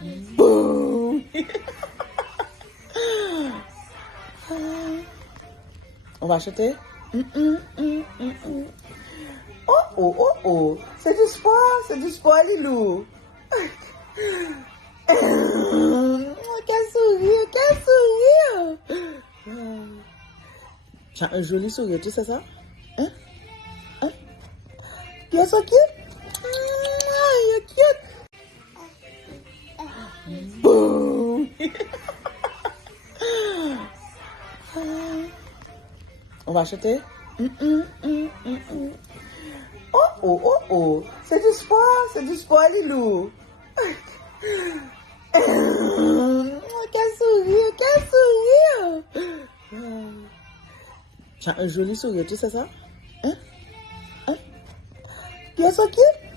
Boum. On va acheter. Oh. C'est du sport, Lilou. Quel sourire. Tu as un joli sourire, tu sais ça? Hein? You're so cute. You're cute. Boom. On va acheter. Oh. C'est du sport, Lilou. Quel sourire. Tu as un joli sourire, tu sais ça? Hein? You're so cute.